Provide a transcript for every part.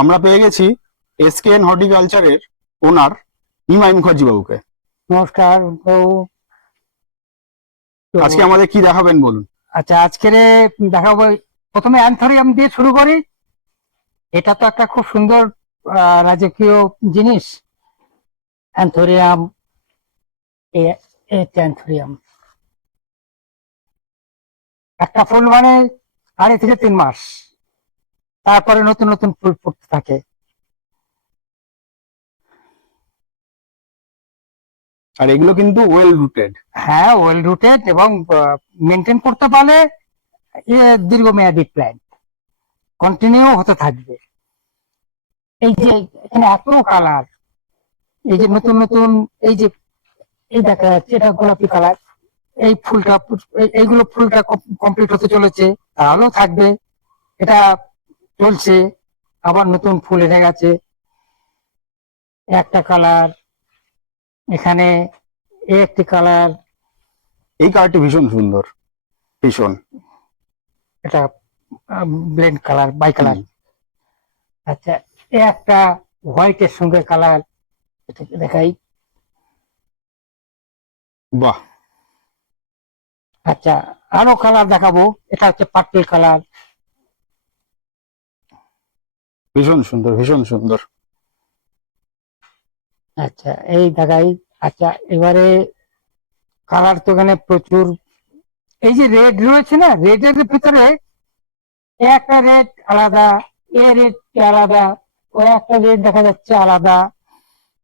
আমরা পেয়ে গেছি এসকেএন হর্টিকালচারের ওনার নিমাই মুখার্জি বাবুকে। নমস্কার। আজকে আমাদের কি দেখাবেন বলুন। আচ্ছা, আজকে দেখাবো, প্রথমে অ্যান্থোরিয়াম দিয়ে শুরু করি। এটা তো একটা খুব সুন্দর রাজকীয় জিনিস, অ্যান্থোরিয়াম। অ্যান্থোরিয়াম একটা ফুল মানে 2.5 থেকে 3 মাস, তারপরে নতুন নতুন ফুল ফুটতে থাকে। আর এগুলো কিন্তু ওয়েল রুটেড। হ্যাঁ, ওয়েল রুটেড এবং মেনটেন করতে পারলে দীর্ঘমেয়াদী প্ল্যান্ট কন্টিনিউ হতে থাকবে। এই যে এখানে এত কালার, এই যে নতুন নতুন, এই দেখা যাচ্ছে এটা গোলাপি কালার। এই ফুলটা, এইগুলো ফুলটা কমপ্লিট হতে চলেছে, তাহলেও থাকবে। এটা চলছে, আবার নতুন ফুল এসে গেছে। একটা কালার, এখানে একটি কালার। এই কালারটি ভীষণ সুন্দর, ভীষণ। এটা ব্লেন্ড কালার, বাই কালার। আচ্ছা, একটা হোয়াইটের সঙ্গে কালার, এটাকে দেখাই। বাহ। আচ্ছা, আরো কালার দেখাবো। এটা হচ্ছে পার্পল কালার। ভীষণ সুন্দর, ভীষণ সুন্দর। আচ্ছা, এই দেখাই। আচ্ছা, এবারে কালার তো এখানে প্রচুর। এই যে রেড রয়েছে না, রেডের ভিতরে একটা রেড আলাদা, এ রেড আলাদা, ও একটা রেড দেখা যাচ্ছে আলাদা।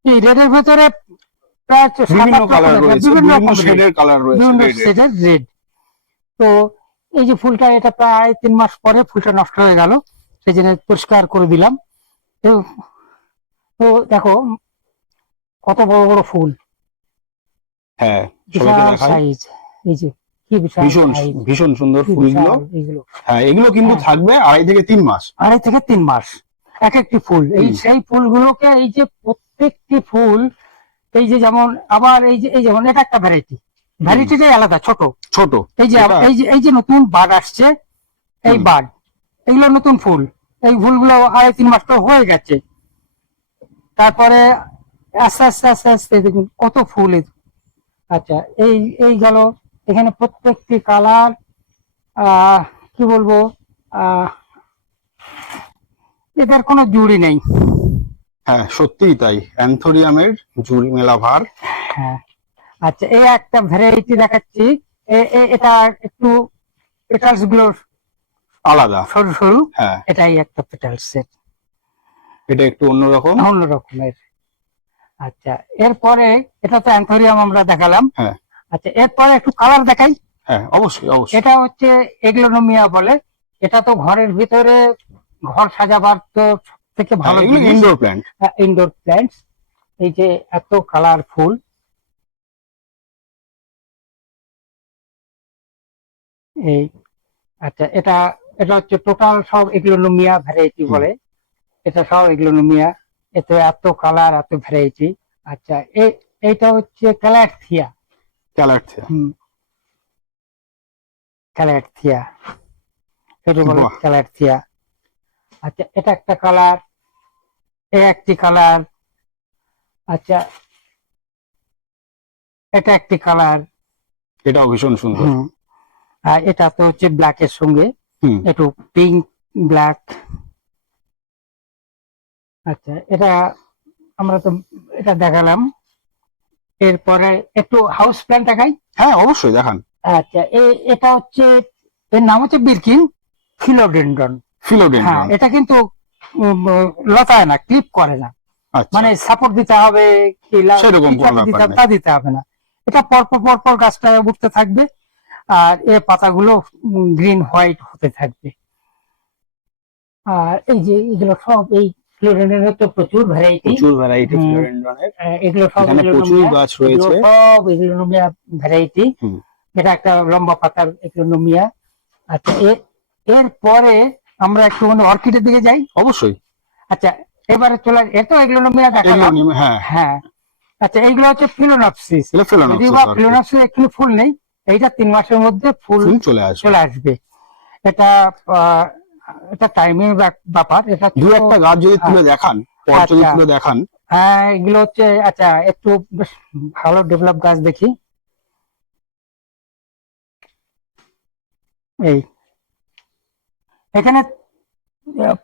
এই রেডের ভিতরে প্রায় বিভিন্ন কালার রয়েছে, বিভিন্ন শেডের কালার রয়েছে, বিভিন্ন শেডের রেড। তো এই যে ফুলটা, এটা প্রায় 3 মাস পরে ফুলটা নষ্ট হয়ে গেল, সেই জন্য পরিষ্কার করে দিলাম। তো দেখো কত বড় বড় ফুল। হ্যাঁ, বিশাল সাইজ। এই যে কি বিশাল, ভীষণ ভীষণ সুন্দর ফুলগুলো। এগুলো, হ্যাঁ, এগুলো কিন্তু থাকবে 2.5 থেকে 3 মাস। 2.5 থেকে 3 মাস এক একটি ফুল। এই সেই ফুলগুলোকে, এই যে প্রত্যেকটি ফুল, এই যে যেমন, আবার এই যেমন এটা একটা ভ্যারাইটিটাই আলাদা, ছোট ছোট। এই যে নতুন বার্ড আসছে, এই বার্ড, এগুলো নতুন ফুল। এই ফুলগুলো 2.5-3 মাস তো হয়ে গেছে। তারপরে আস্তে আস্তে আস্তে আস্তে দেখুন কত ফুল। আচ্ছা, এই গেল। এখানে প্রত্যেকটি কালার, কি বলবো, এটার কোনো জুড়ি নেই। হ্যাঁ, সত্যিই তাই, অ্যান্থোরিয়ামের জুড়ি মেলা ভার। হ্যাঁ। আচ্ছা, এই একটা ভ্যারাইটি দেখাচ্ছি। এটা একটু পেটালস গুলো আলাদা, সরু সরু। হ্যাঁ, এটাই একটা পেটালস এর, এটা একটু অন্যরকম অন্যরকমের। আচ্ছা, এরপরে এটা তো অ্যান্থোরিয়াম আমরা দেখালাম। হ্যাঁ। আচ্ছা, এরপরে একটু কালার দেখাই। হ্যাঁ, অবশ্যই অবশ্যই। এটা হচ্ছে এগ্লোনোমিয়া বলে। এটা তো ঘরের ভিতরে ঘর সাজাবার তো থেকে ভালো ইনডোর প্ল্যান্ট। Indoor plants. এই যে এত কালারফুল। এই, আচ্ছা, এটা এটা হচ্ছে টোটাল সব এগ্লোনোমিয়া ভ্যারাইটি বলে। এটা সব এগ্লোনোমিয়া। এতে এত কালার, এত ভ্যারাইটি। আচ্ছা, এইটা হচ্ছে ক্যালাথিয়া। ক্যালাথিয়া, ক্যালাথিয়া, এটা বলে ক্যালাথিয়া। আচ্ছা, এটা একটা কালার, একটি কালার। আচ্ছা, এটা একটি কালার, এটাও ভীষণ সুন্দর। আর এটা তো হচ্ছে ব্ল্যাক এর সঙ্গে একটু পিঙ্ক ব্ল্যাক। আচ্ছা, এটা আমরা তো এটা দেখালাম। এরপরে একটু হাউস প্ল্যান্ট দেখাই। হ্যাঁ, অবশ্যই দেখান। আচ্ছা, এটা হচ্ছে, এর নাম হচ্ছে বিরকিন ফিলোডেন্ড্রন। হ্যাঁ, এটা কিন্তু লতায় না, ক্লিপ করে না। মানে সাপোর্ট দিতে হবে কি তা দিতে হবে না। এটা পরপর পরপর গাছটা উঠতে থাকবে, আর এর পাতাগুলো গ্রিন হোয়াইট হতে থাকবে। আর এই যে এগুলো সব, এই ফ্লোরেন্ড্রনের তো প্রচুর ভ্যারাইটি, এগুলো সব প্রচুর গাছ রয়েছে, সব এগ্লোনোমিয়া ভ্যারাইটি। এটা একটা লম্বা পাতার এগ্লোনোমিয়া। আচ্ছা, এরপরে আমরা একটু অর্কিডের দিকে যাই। অবশ্যই। আচ্ছা, এবারে চলে, এত এগ্লোনোমিয়া দেখালাম। হ্যাঁ। আচ্ছা, এইগুলো হচ্ছে ফিলোনপসিস। ফিলোনপসিস একটু ফুল নেই, এইটা 3 মাসের মধ্যে ফুল চলে আসবে। এটা এটা টাইমিং ব্যাপার, এটা দু ছোট। একটা গাছ যদি তুলে দেখান, পর যদি আচ্ছা। তুলে দেখান। হ্যাঁ, এগুলো হচ্ছে, আচ্ছা একটু বেশ ভালো ডেভেলপ গাছ দেখি। এই এখানে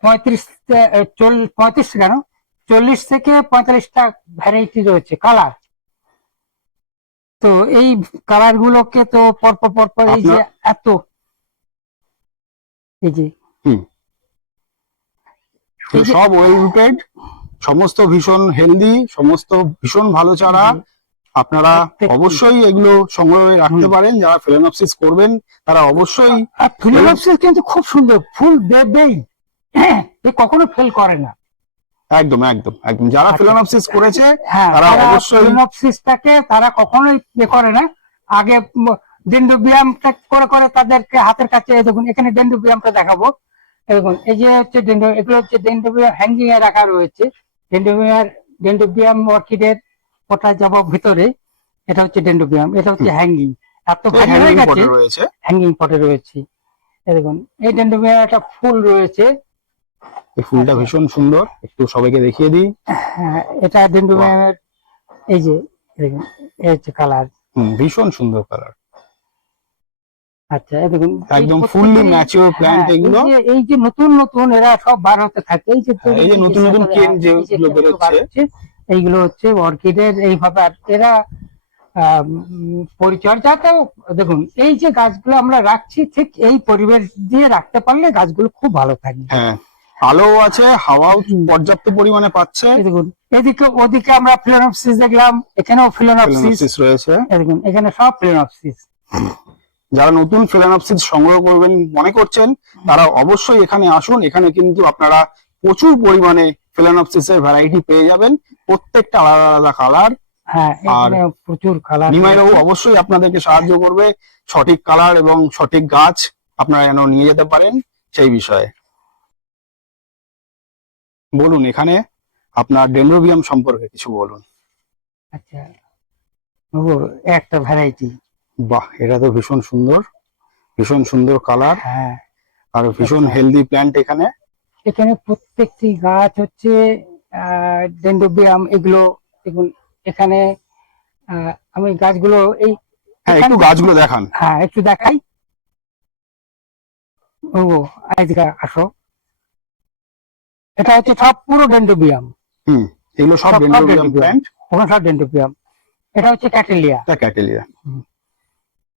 35 কেন, 40 থেকে 45টা ভ্যারাইটি রয়েছে কালার। তো এই কালার গুলোকে তো পরপর পরপর এই যে এত, এই যে হুম এই যে সব ওয়েল রুটেড, সমস্ত ভীষণ হেলদি, সমস্ত ভীষণ ভালো চারা। আপনারা প্রত্যেকটি। অবশ্যই এগুলো সংগ্রহে রাখতে পারেন। যারা ফেলেনপসিস করবেন তারা অবশ্যই। আর ফিলোনপসিস কিন্তু খুব সুন্দর ফুল দেবেই, এ কখনো ফেল করে না। একদম একদম একদম, যারা আচ্ছা। ফিলোনপসিস করেছে হ্যাঁ, তারা তারা অবশ্যই ফিলোনপসিসটাকে তারা কখনোই করে না। আগে ডেন্ড্রোবিয়ামটা করে করে তাদেরকে হাতের কাছে, দেখুন এখানে ডেন্ড্রোবিয়ামটা দেখাবো। দেখুন এই যে হচ্ছে এগুলো হচ্ছে ডেন্ড্রোবিয়াম হ্যাঙ্গিং এ রাখা রয়েছে। ডেন্ড্রোবিয়াম অর্কিডের ওটা যাব ভিতরে, এটা হচ্ছে ডেন্ড্রোবিয়াম, এটা হচ্ছে হ্যাঙ্গিং। এত ভারী হয়ে হ্যাঙ্গিং গেছে, পটে রয়েছে। হ্যাঙ্গিং পটে রয়েছে। এই দেখুন এই ডেন্ড্রোবিয়াম একটা ফুল রয়েছে। এই ফুলটা আচ্ছা। ভীষণ সুন্দর, একটু সবাইকে দেখিয়ে দিই। হ্যাঁ, এটা ডেন্ড্রোবিয়ামের, এই যে দেখুন এই হচ্ছে কালার। ভীষণ সুন্দর কালার। আচ্ছা, এই দেখুন একদম ফুললি ম্যাচিওর প্ল্যান্ট এগুলো। এই যে নতুন নতুন এরা সব বার হতে থাকে, এই যে নতুন নতুন কেন যেগুলো বেরোচ্ছে, এইগুলো হচ্ছে অর্কিডের এইভাবে। আর এরা পরিচর্যাতেও দেখুন, এই যে গাছগুলো আমরা রাখছি ঠিক এই পরিবেশ দিয়ে রাখতে পারলে গাছগুলো খুব ভালো থাকবে। হ্যাঁ, আলো আছে, হাওয়াও পর্যাপ্ত পরিমাণে পাচ্ছে। এই দেখুন এদিকে ওদিকে আমরা ফিলোনপসিস দেখলাম, এখানেও ফিলোনপসিস রয়েছে। দেখুন এখানে সব ফিলোনপসিস। যারা নতুন ফিলোনপসিস সংগ্রহ করবেন মনে করছেন তারা অবশ্যই এখানে আসুন। এখানে কিন্তু আপনারা প্রচুর পরিমাণে ফিলোনপসিসের ভ্যারাইটি পেয়ে যাবেন, প্রত্যেকটা আলাদা আলাদা কালার। হ্যাঁ, এখানে প্রচুর কালার। নিমাইবাবু অবশ্যই আপনাদেরকে সাহায্য করবে সঠিক কালার এবং সঠিক গাছ আপনারা যেন নিয়ে যেতে পারেন সেই বিষয়ে। বলুন এখানে আপনার ডেন্ড্রোবিয়াম সম্পর্কে কিছু বলুন। আচ্ছা একটা ভ্যারাইটি। বাহ, এটা তো ভীষণ সুন্দর, ভীষণ সুন্দর কালার। হ্যাঁ, আর ভীষণ হেলদি প্ল্যান্ট। এখানে এখানে প্রত্যেকটি গাছ হচ্ছে ডেন্ড্রোবিয়াম। এগুলো দেখুন এখানে আমি গাছগুলো এই, হ্যাঁ একটু গাছগুলো দেখান। হ্যাঁ একটু দেখাই। ও এদিকে আসো, এটা হচ্ছে সব পুরো ডেন্ড্রোবিয়াম। এগুলো সব ডেন্ড্রোবিয়াম প্ল্যান্ট, ওখানে সব ডেন্ড্রোবিয়াম। এটা হচ্ছে ক্যাটেলিয়া। এটা ক্যাটেলিয়া,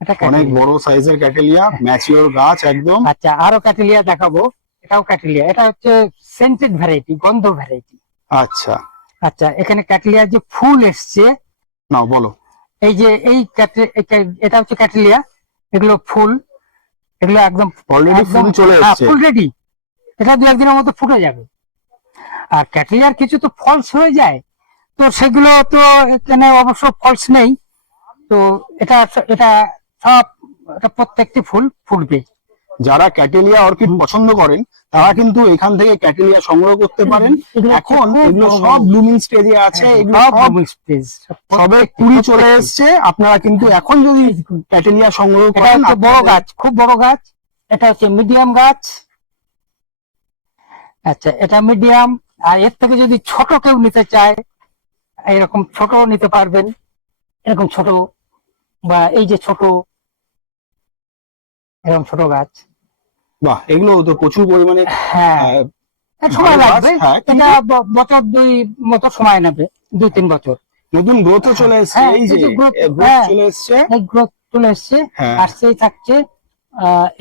এটা অনেক বড় সাইজের ক্যাটেলিয়া, ম্যাচিওর গাছ একদম। আচ্ছা, আরো ক্যাটেলিয়া দেখাবো। এটাও ক্যাটেলিয়া, এটা হচ্ছে সেন্টেড ভ্যারাইটি, গন্ধ ভ্যারাইটি। আচ্ছা আচ্ছা, এখানে ক্যাটেলিয়ার যে ফুল এসছে, না বলো। এই যে এটা হচ্ছে ক্যাটেলিয়া, এগুলো ফুল, এগুলো একদম অলরেডি ফুল চলে এসেছে। ফুল রেডি, এটা দু একদিনের মধ্যে ফুটে যাবে। আর ক্যাটেলিয়ার কিছু তো ফলস হয়ে যায়, তো সেগুলো তো এখানে অবশ্য ফলস নেই। তো এটা এটা সব, এটা প্রত্যেকটি ফুল ফুটবে। যারা ক্যাটেলিয়া অর্কিড পছন্দ করেন তারা কিন্তু এখান থেকে ক্যাটেলিয়া সংগ্রহ করতে পারেন। এখন এগুলো সব ব্লুমিং স্টেজে আছে, এগুলো সবে কুড়ি চলে এসছে। আপনারা কিন্তু এখন যদি ক্যাটেলিয়া সংগ্রহ করেন, বড় গাছ, খুব বড় গাছ। এটা হচ্ছে মিডিয়াম গাছ। আচ্ছা, এটা মিডিয়াম। আর এর থেকে যদি ছোট কেউ নিতে চায়, এরকম ছোট নিতে পারবেন, এরকম ছোট, বা এই যে ছোট, এরকম ছোট গাছ। বাহ, এগুলো তো প্রচুর পরিমাণে। হ্যাঁ, সময় লাগবে। হ্যাঁ, এটা বছর দুই মতো সময় নেবে, 2-3 বছর। নতুন গ্রোথ চলে এসছে। এই যে গ্রোথ চলে এসছে, গ্রোথ চলে এসছে, আসছেই থাকছে।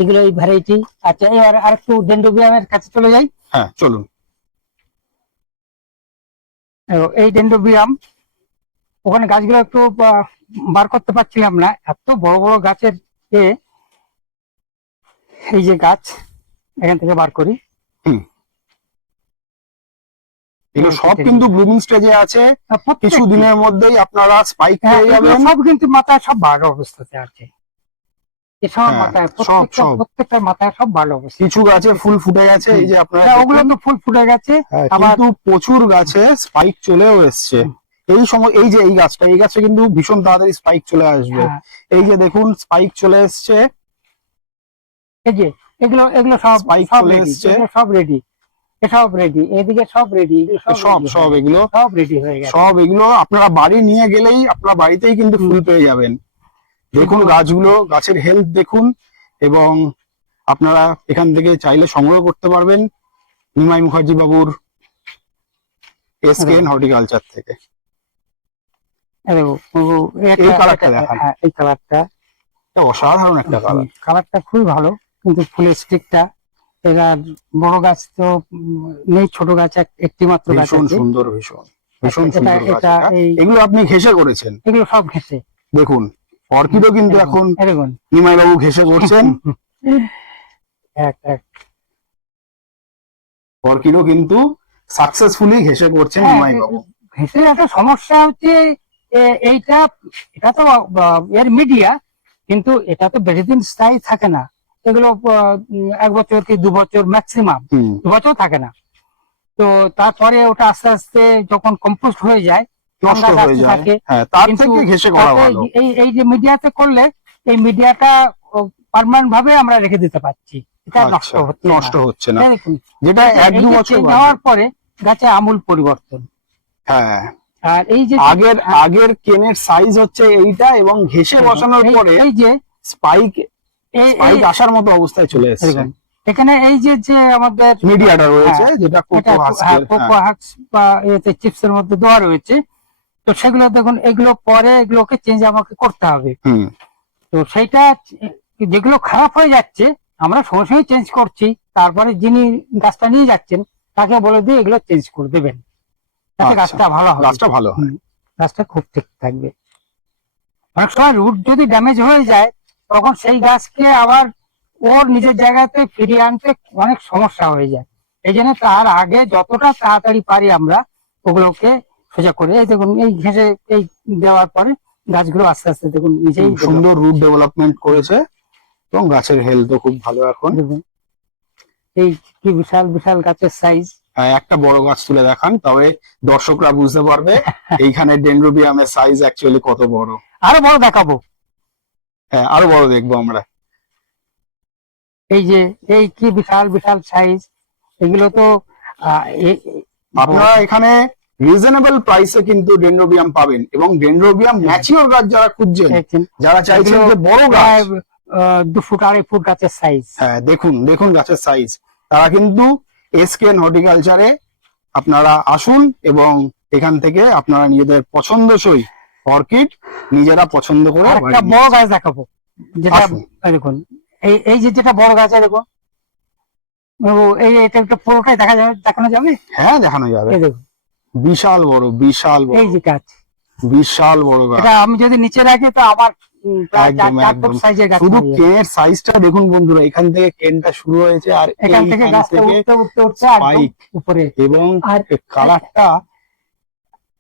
এগুলো এই ভ্যারাইটি। আচ্ছা, এবার আর একটু ডেন্ড্রোবিয়ামের কাছে চলে যাই। হ্যাঁ চলুন। এই ডেন্ড্রোবিয়াম, ওখানে গাছগুলো একটু বার করতে পারছিলাম না, এত বড় বড় গাছের। এই যে গাছ, এখান থেকে বার করি। এগুলো সব কিন্তু ব্লুমিং স্টেজে আছে। কিছু দিনের মধ্যেই আপনারা স্পাইক পেয়ে যাবেন। সব কিন্তু মাথায় সব ভালো অবস্থাতে আছে। এসব মাথায় প্রত্যেকটা মাথায় সব ভালো অবস্থা। কিছু গাছে ফুল ফুটে গেছে, এই যে আপনারা ওগুলো তো ফুল ফুটে গেছে, কিন্তু প্রচুর গাছে স্পাইক চলেও এসছে। এই সময় এই যে এই গাছটা কিন্তু ভীষণ তাড়াতাড়ি স্পাইক চলে আসবে। এই যে দেখুন স্পাইক চলে এসছে। এই যে এগুলো এগুলো সব Spike সব চলে রেডি, এসছে। সব রেডি, সব রেডি, এদিকে সব রেডি, সব এগুলো সব রেডি হয়ে গেছে। সব এগুলো আপনারা বাড়ি নিয়ে গেলেই আপনার বাড়িতেই কিন্তু ফুল পেয়ে যাবেন। দেখুন গাছগুলো, গাছের হেলথ দেখুন, এবং আপনারা এখান থেকে চাইলে সংগ্রহ করতে পারবেন নিমাই মুখার্জি বাবুর এসকেএন হর্টিকালচার থেকে। এই দেখো, এই কালারটা দেখান। হ্যাঁ, এই কালারটা, এটা অসাধারণ একটা কালার। কালারটা খুবই ভালো, কিন্তু ফুলের স্টিকটা এবার বড় গাছ তো নেই, ছোট গাছ একটি মাত্র গাছ ভীষণ আছে। সুন্দর, ভীষণ এটা- সুন্দর গাছ এটা এটা। এই- এগুলো আপনি ঘেসে করেছেন, এগুলো সব ঘেঁষে। দেখুন অর্কিডও কিন্তু এখন এই দেখুন, নিমাই বাবু ঘেসে করছেন। এক অর্কিডও কিন্তু সাকসেসফুলি ঘেসে করছেন হ্যাঁ, নিমাই বাবু। ঘেঁষের একটা সমস্যা হচ্ছে এইটা, এটা তো এর মিডিয়া, কিন্তু এটা তো বেশি দিন স্থায়ী থাকে না। এগুলো 1 বছর কি 2 বছর ম্যাক্সিমাম, 2 বছর থাকে না। তো তারপরে ওটা আস্তে আস্তে যখন কম্পোস্ট হয়ে যায়, নষ্ট ঠান্ডা হয়ে গাছটা যায়, থাকে, হ্যাঁ, তার কিন্তু থেকে ঘেসে করা তাতে ভালো। এই যে মিডিয়াতে করলে এই মিডিয়াটা পার্মানেন্ট ভাবে আমরা রেখে দিতে পারছি, এটা নষ্ট আচ্ছা, হচ্ছে নষ্ট হচ্ছে না, দেখুন, যেটা এই 1-2 যে বছর change বাদে। হওয়ার পরে গাছে আমূল পরিবর্তন। হ্যাঁ, আর এই যে আগের কেনের সাইজ হচ্ছে এইটা, এবং ঘেসে বসানোর পরে এই যে স্পাইক এই- আসার মতো অবস্থায় চলে এসেছে। দেখুন, এখানে এই যে আমাদের মিডিয়াটা রয়েছে, যেটা এটা কোকো হাস্কের, কোকো হাক্স বা এতে চিপসের মধ্যে দেওয়া রয়েছে, তো সেগুলো দেখুন, এগুলো পরে এগুলোকে চেঞ্জ আমাকে করতে হবে। হুম, তো সেইটা যেগুলো খারাপ হয়ে যাচ্ছে আমরা সঙ্গে সঙ্গে চেঞ্জ করছি, তারপরে যিনি গাছটা নিয়ে যাচ্ছেন তাকে বলে দিয়ে এগুলো চেঞ্জ করে দেবেন, তাতে আচ্ছা, গাছটা ভালো হবে, গাছটা ভালো হয়। গাছটা খুব ঠিক থাকবে। অনেক সময় রুট যদি ড্যামেজ হয়ে যায়, তখন সেই গাছকে আবার ওর নিজের জায়গাতে ফিরিয়ে আনতে অনেক সমস্যা হয়ে যায়। এই জন্য তার আগে যতটা তাড়াতাড়ি পারি আমরা ওগুলোকে সোজা করে, এই দেখুন এই ঘেঁষে এই দেওয়ার পরে গাছগুলো আস্তে আস্তে দেখুন নিজেই সুন্দর রুট ডেভেলপমেন্ট করেছে, এবং গাছের হেলথও খুব ভালো এখন। দেখুন এই কি বিশাল বিশাল গাছের সাইজ। একটা বড় গাছ তুলে দেখান, তবে দর্শকরা বুঝতে পারবে এইখানে ডেনড্রোবিয়ামের সাইজ অ্যাকচুয়ালি কত বড়। আরো বড় দেখাবো, হ্যাঁ, আরো বড় দেখবো আমরা। এই যে এই কি বিশাল বিশাল সাইজ, এগুলো তো আপনারা এখানে রিজনেবল প্রাইসে কিন্তু ডেনড্রোবিয়াম পাবেন, এবং ডেনড্রোবিয়াম ম্যাচিওর গাছ যারা খুঁজছেন, দেখছেন, যারা চাইছেন যে বড় গাছ, প্রায় 2 ফুট 2.5 ফুট গাছের সাইজ। হ্যাঁ দেখুন দেখুন গাছের সাইজ, তারা কিন্তু এসকেএন হর্টিকালচারে আপনারা আসুন, এবং এখান থেকে আপনারা নিজেদের পছন্দসই অর্কিড নিজেরা পছন্দ করে আর বাড়ি একটা নিয়ে বড় গাছ দেখাবো, যেটা আসুন। এই দেখুন, এই যে যেটা বড় গাছ আছে দেখুন, এই এটা একটা পুরোটাই দেখানো যাবে। হ্যাঁ, দেখানো যাবে। এই দেখুন বিশাল বড় এই যে গাছ, বিশাল বড় গাছ। এটা আমি যদি নিচে রাখি তো আমার প্রায় একদম 4 একদম ফুট সাইজের গাছ শুধু হয়ে যাবে। কেনের সাইজটা দেখুন বন্ধুরা, এখান থেকে কেনটা শুরু হয়েছে, আর এখান থেকে এইখান গাছটা থেকে উঠতে উঠতে উঠতে একদম spike, উপরে, এবং আর কালারটা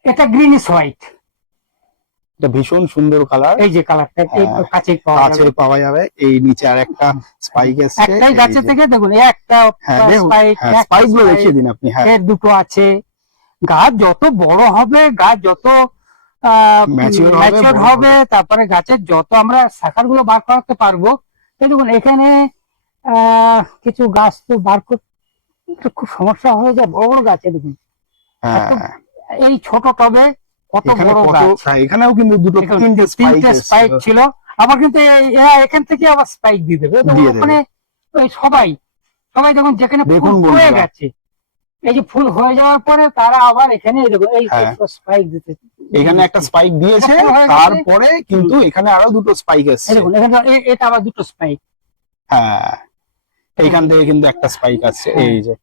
এটা গ্রিনিশ হোয়াইট, এটা ভীষণ সুন্দর কালার। এই যে কালারটা এই হ্যাঁ, কাছে পাওয়া কাছে যাবে। পাওয়া যাবে। এই নিচে আর একটা স্পাইক এসছে, একটাই এই গাছে যে। থেকে দেখুন এই একটা হ্যাঁ দেখুন, স্পাইক, হ্যাঁ, স্পাইক গুলো দেখিয়ে দিন আপনি। হ্যাঁ, এর দুটো আছে। গাছ যত বড় হবে, গাছ যত Mature হবে, ম্যাচিওর বড় হবে, তারপরে গাছের যত আমরা শাখার গুলো বার করাতে পারবো। এই দেখুন এখানে কিছু গাছ তো বার করতে খুব সমস্যা হয়ে যায়, বড় বড় গাছে দেখুন, হ্যাঁ, এই ছোট টবে কত এখানে বড় কত, গাছ। হ্যাঁ, এখানেও কিন্তু দুটো দেখুন, তিনটে তিনটে স্পাইক স্পাইক ছিল, আবার কিন্তু এরা এখান থেকে আবার স্পাইক দিয়ে দেবে। তো দিয়ে দেবে। ওখানে ওই সবাই দেখুন যেখানে দেখুন ফুল হয়ে বন্ধুরা। গেছে, এই যে ফুল হয়ে যাওয়ার পরে তারা আবার এখানে এই দেখুন এই হ্যাঁ। স্পাইক দিতে, এখানে একটা স্পাইক দিয়েছে, এটা হয়ে গেছে। তারপরে কিন্তু এখানে আরো দুটো স্পাইক এই এসছে। দেখুন এখানে এটা আবার দুটো স্পাইক, হ্যাঁ, এইখান থেকে কিন্তু একটা স্পাইক আসছে, এই যে।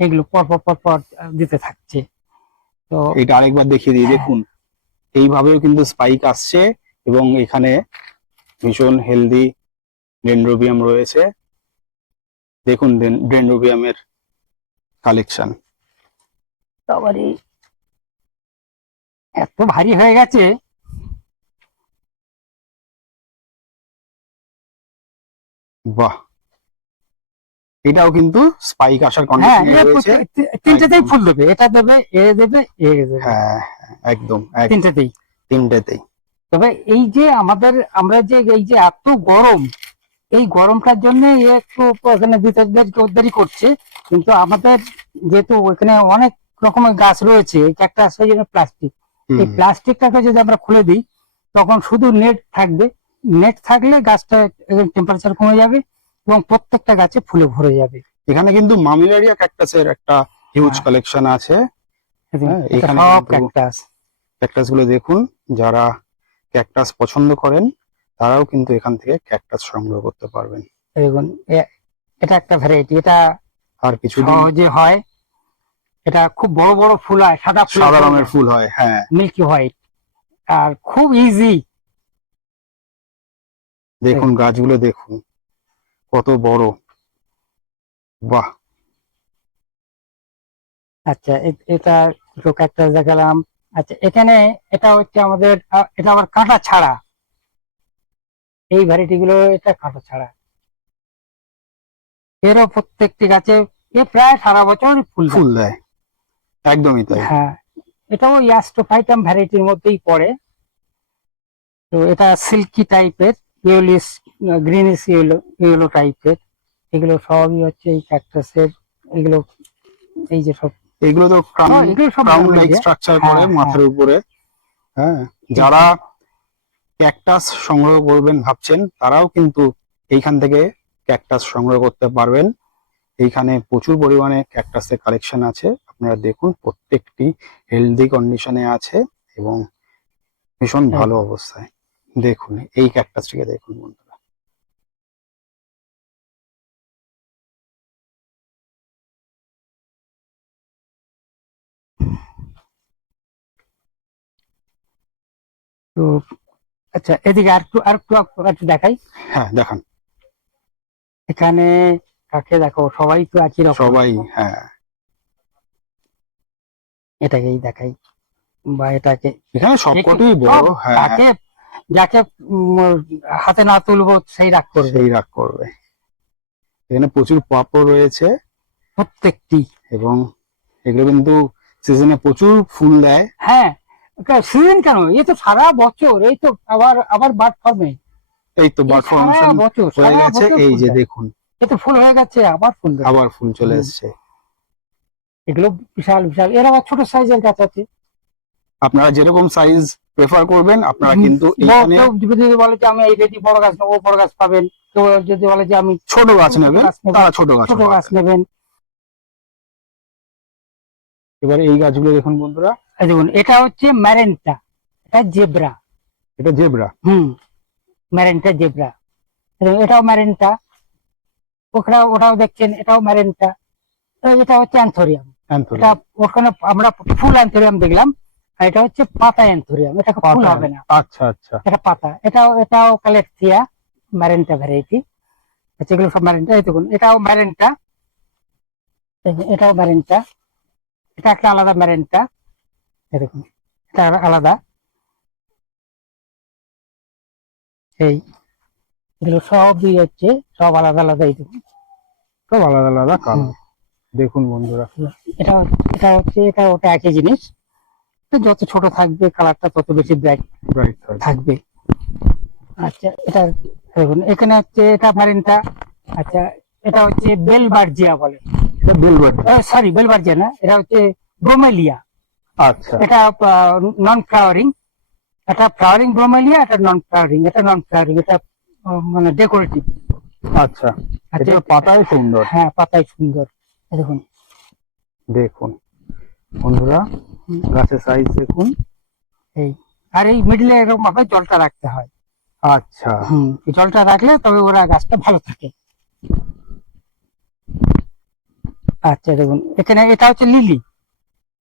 এগুলো পর পর পর পর দিতে থাকছে। তো এটা আরেকবার দেখিয়ে দিই, দেখুন এইভাবেও কিন্তু স্পাইক আসছে, এবং এখানে ভীষণ হেলদি ডেনড্রোবিয়াম রয়েছে। দেখুন ডেনড্রোবিয়ামের কালেকশন। তারপরে এত ভারী হয়ে গেছে, বাহ, এটাও কিন্তু স্পাইক আসার হ্যাঁ কন্ডিশনে রয়েছে। তিনটেতেই একদম। ফুল দেবে, এটা দেবে, এ দেবে, এ দেবে, হ্যাঁ, একদম তিনটেতেই। তিনটেতেই। তবে এই যে আমরা যে এই যে এত গরম, এই গরমটার জন্য একটু এখানে দিতে দেরি করছে, কিন্তু আমাদের যেহেতু ওখানে অনেক রকমের গাছ রয়েছে, একটা আছে জন্য প্লাস্টিক, এই প্লাস্টিকটাকে যদি আমরা খুলে দিই তখন শুধু নেট থাকবে, নেট থাকলে গাছটা টেম্পারেচার কমে যাবে এবং প্রত্যেকটা গাছে ফুলে ভরে যাবে। এখানে কিন্তু মামিলারিয়া ক্যাকটাসের একটা হিউজ হ্যাঁ। কালেকশন আছে। হ্যাঁ, এটা এখানে সব কিন্তু ক্যাকটাস। ক্যাকটাস গুলো দেখুন, যারা ক্যাকটাস পছন্দ করেন তারাও কিন্তু এখান থেকে ক্যাকটাস সংগ্রহ করতে পারবেন। দেখুন এটা একটা ভ্যারাইটি, এটা আর কিছুদিন সহজে হয়, এটা খুব বড় বড় ফুল হয়, সাদা ফুল, সাদা রঙের ফুল হয়, হ্যাঁ। মিল্কি হোয়াইট, আর খুব ইজি। দেখুন গাছগুলো দেখুন কত বড়, বাহ। আচ্ছা এটা দুটো ক্যাকটাস দেখালাম। আচ্ছা এখানে এটা হচ্ছে আমাদের এটা আবার কাঁটা ছাড়া, এই ভ্যারাইটি গুলো এটা কাঁটা ছাড়া, এরও প্রত্যেকটি গাছে এ প্রায় সারা বছর ফুল দেয়। ফুল দেয়, একদমই তাই। হ্যাঁ, এটাও ইয়াস্টোফাইটাম ভ্যারাইটির মধ্যেই পড়ে। তো এটা সিল্কি টাইপের, ইয়েলিস গ্রিনিশ ইয়েলো ইয়েলো টাইপের, এগুলো সবই হচ্ছে এই ক্যাকটাসের। এগুলো এই যে সব এগুলো তো এগুলো সব ক্রাউন লাইক ইয়ে। স্ট্রাকচার হ্যাঁ, করে মাথার উপরে। হ্যাঁ, যারা ক্যাকটাস সংগ্রহ করবেন ভাবছেন তারাও কিন্তু এইখান থেকে ক্যাকটাস সংগ্রহ করতে পারবেন। এইখানে প্রচুর পরিমাণে ক্যাকটাসের কালেকশন আছে, আপনারা দেখুন প্রত্যেকটি হেলদি কন্ডিশনে আছে এবং ভীষণ ভালো অবস্থায়। দেখুন এই ক্যাকটাসটিকে দেখুন বন্ধুরা। তো আচ্ছা এদিকে আর একটু দেখাই। হ্যাঁ দেখান। এখানে কাকে দেখো, সবাই তো একই রকম, সবাই, হ্যাঁ। এটাকেই দেখাই বা এটাকে, এখানে সবকটাই বড়, হ্যাঁ। তাকে যাকে হাতে না তুলবো সেই রাগ করবে, সেই রাগ করবে। এখানে প্রচুর পাপড় রয়েছে প্রত্যেকটি। এবং এগুলো কিন্তু সিজনে প্রচুর ফুল দেয়। হ্যাঁ, সিজন কেন, এ তো সারা বছর, এই তো আবার আবার বার্ড ফর্মে, এই তো বার্ড ফর্মেশন বছর হয়ে সারা গেছে, বছর এই ফুল যে দেয়। দেখুন এ তো ফুল হয়ে গেছে, আবার ফুল দেয়। আবার ফুল চলে এসছে। এগুলো বিশাল বিশাল, এর আবার ছোট সাইজের গাছ আছে। আপনারা যেরকম সাইজ প্রেফার করবেন আপনারা কিন্তু এইখানে কেউ যদি বলে যে আমি এই রেডি বড় গাছ নেবো, বড় গাছ পাবেন। কেউ যদি বলে যে আমি ছোট গাছ নেবেন তারা ছোট গাছ ছোট গাছ নেবেন। এবার এই গাছগুলো দেখুন বন্ধুরা, এই দেখুন এটা হচ্ছে ম্যারেন্টা, এটা জেব্রা। এটা জেব্রা। ম্যারেন্টা জেব্রা, এটাও ম্যারেন্টা। ওটাও দেখছেন, এটাও ম্যারেন্টা। এটা হচ্ছে অ্যান্থোরিয়াম। এটা ওখানে আমরা ফুল অ্যান্থোরিয়াম দেখলাম, আর এটা হচ্ছে পাতা অ্যান্থোরিয়াম, এটা ফুল হবে না। আচ্ছা আচ্ছা, এটা পাতা। এটাও কালেকথিয়া ম্যারেন্টা ভ্যারাইটি। আচ্ছা এগুলো সব ম্যারেন্টা। এই দেখুন এটাও ম্যারেন্টা, এটাও ম্যারেন্টা, এটা একটা আলাদা ম্যারেন্টা। এই দেখুন এটা আলাদা। এই এগুলো সবই হচ্ছে সব আলাদা আলাদা। এই দেখুন সব আলাদা আলাদা কালার। দেখুন বন্ধুরা, এটা এটা হচ্ছে এটা ওটা একই জিনিস, যত ছোট থাকবে কালারটা তত বেশি ব্রাইট থাকবে। আচ্ছা এটা দেখুন, এখানে হচ্ছে এটা ম্যারেন্টা। আচ্ছা এটা হচ্ছে বেলবার্জিয়া বলে, সরি বেলবার্জিয়া না, এটা হচ্ছে ব্রোমেলিয়া। আচ্ছা, এটা নন ফ্লাওয়ারিং, এটা ফ্লাওয়ারিং ব্রোমেলিয়া, এটা নন ফ্লাওয়ারিং, এটা মানে ডেকোরেটিভ। আচ্ছা, এটা পাতায় সুন্দর। হ্যাঁ পাতায় সুন্দর। দেখুন দেখুন বন্ধুরা গাছের সাইজ দেখুন। এই আর এই মিডলে এরকম ভাবে জলটা রাখতে হয়। আচ্ছা, জলটা রাখলে তবে ওরা গাছটা ভালো থাকে। আচ্ছা দেখুন এখানে এটা হচ্ছে লিলি,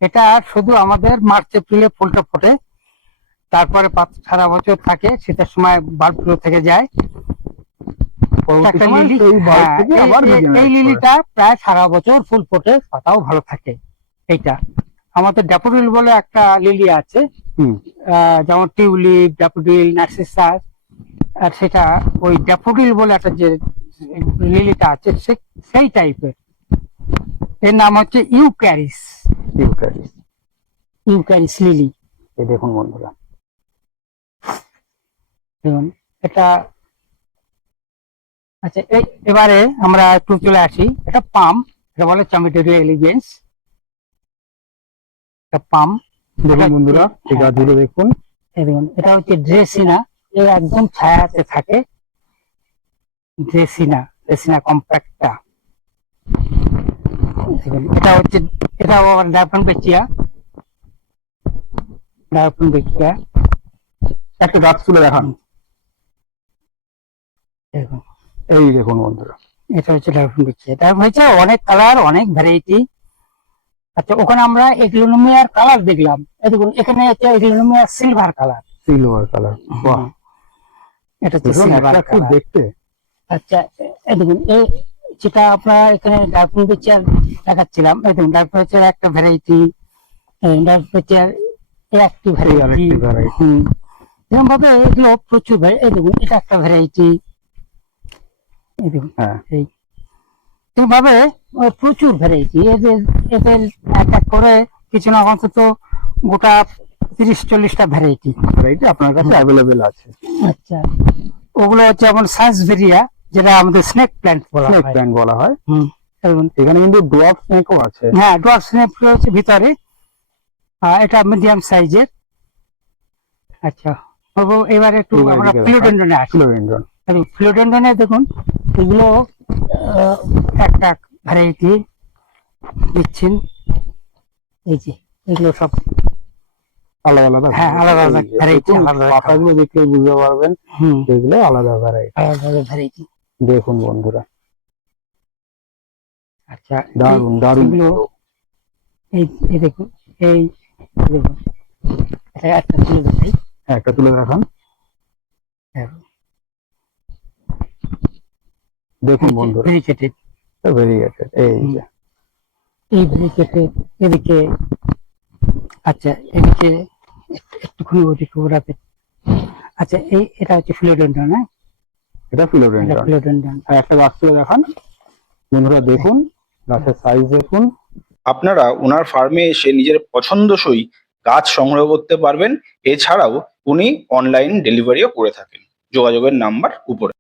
এটা শুধু আমাদের মার্চ এপ্রিলে ফুলটা ফোটে, তারপরে সারা বছর থাকে, শীতের সময় বাল্বগুলো থেকে যায়। এই লিলিটা প্রায় সারা বছর ফুল ফোটে, পাতাও ভালো থাকে। এইটা আমাদের ড্যাফোডিল বলে একটা লিলি আছে, যেমন টিউলিপ, ড্যাফোডিল, নার্সিসাস, আর সেটা ওই ড্যাফোডিল বলে একটা যে লিলিটা আছে সেই টাইপের, এর নাম হচ্ছে ইউক্যারিস। ইউক্যারিস লিলি। এই দেখুন বন্ধুরা, দেখুন এটা আচ্ছা এবারে আমরা একটু চলে আসি, এটা পাম, এটা বলে চামিটেরিয়া এলিগেন্স, এটা পাম। দেখুন বন্ধুরা, এই হ্যাঁ, গাছগুলো দেখুন। এই দেখুন, এটা হচ্ছে ড্রেসিনা, এ একদম ছায়াতে থাকে, ড্রেসিনা, ড্রেসিনা কম্প্যাক্টা। দেখুন এটা হচ্ছে, এটাও আবার ডায়াফ্রাম বেচিয়া, ডায়াফ্রাম বেচিয়া। একটা গাছ তুলে দেখান। দেখুন এই দেখুন বন্ধুরা, এটা হচ্ছে ডায়াফ্রাম বেচিয়া, ডায়াফ্রাম হচ্ছে অনেক কালার, অনেক ভ্যারাইটি। আচ্ছা ওখানে আমরা এগ্লোনোমিয়ার কালার দেখলাম, এই দেখুন এখানে হচ্ছে এগ্লোনোমিয়ার সিলভার কালার, সিলভার কালার। বাহ, এটা হচ্ছে দেখুন সিলভার attractive কালার। দেখতে। আচ্ছা এই দেখুন, এই যেটা আপনার এখানে ডায়াফ্রাম বেচিয়ার দেখাচ্ছিলাম, এই দেখুন ডায়াফ্রাম বেচিয়ার একটা ভ্যারাইটি, ডায়াফ্রাম বেচিয়ার একটি ভ্যারাইটি। আরেকটি variety। এরকম ভাবে এগুলো প্রচুর এই দেখুন এটা একটা ভ্যারাইটি, এই দেখুন হ্যাঁ, এইভাবে প্রচুর ভ্যারাইটি, এদের এদের এক এক করে কিছু না অন্তত গোটা 30-40টা ভ্যারাইটি ভ্যারাইটি আপনার কাছে অ্যাভেলেবেল আছে। আচ্ছা ওগুলো হচ্ছে যেমন সাইন্সভেরিয়া, যেটা আমাদের স্নেক প্ল্যান্ট বলা স্নেক হয়। প্ল্যান্ট বলা হয়। দেখুন, এখানে কিন্তু ডোয়ার্ফ স্নেকও আছে। হ্যাঁ ডোয়ার্ফ স্নেক হচ্ছে ভিতরে, এটা মিডিয়াম সাইজের। আচ্ছা এবার একটু এবার আমরা এদিকে ফিলোডেন্ড্রনে আসি। ফিলোডেন্ড্রন। ফিলোডেন্ড্রনে দেখুন এগুলো একটা ভ্যারাইটি দিচ্ছেন, এই যে এগুলো সব আলাদা আলাদা হ্যাঁ আলাদা আলাদা variety। ভ্যারাইটি, দেখুন, আলাদা পাতাগুলো দেখলে বুঝতে পারবেন এগুলো আলাদা ভ্যারাইটি। আলাদা ভ্যারাইটি। দেখুন বন্ধুরা, আচ্ছা দারুন দারুন। এগুলো এই দেখুন, এই দেখুন এটা একটা তুলে দেখাই। হ্যাঁ, একটা তুলে দেখান। দেখুন বন্ধুরা, ভেরিকেটেড, ভেরিগেটেড। এই যে এই ভেরিকেটেড, এদিকে আচ্ছা এদিকে একটুখানি ওদিকে ঘোরাতে। আচ্ছা এটা হচ্ছে ফিলোডেন্ড্রন, হ্যাঁ এটা ফিলোডেন্ড্রন। ফিলোডেন্ড্রন। আর একটা গাছ তুলে দেখান বন্ধুরা, দেখুন গাছের সাইজ দেখুন। আপনারা ওনার ফার্মে এসে নিজের পছন্দসই গাছ সংগ্রহ করতে পারবেন। এছাড়াও উনি অনলাইন ডেলিভারিও করে থাকেন। যোগাযোগের নাম্বার উপরে।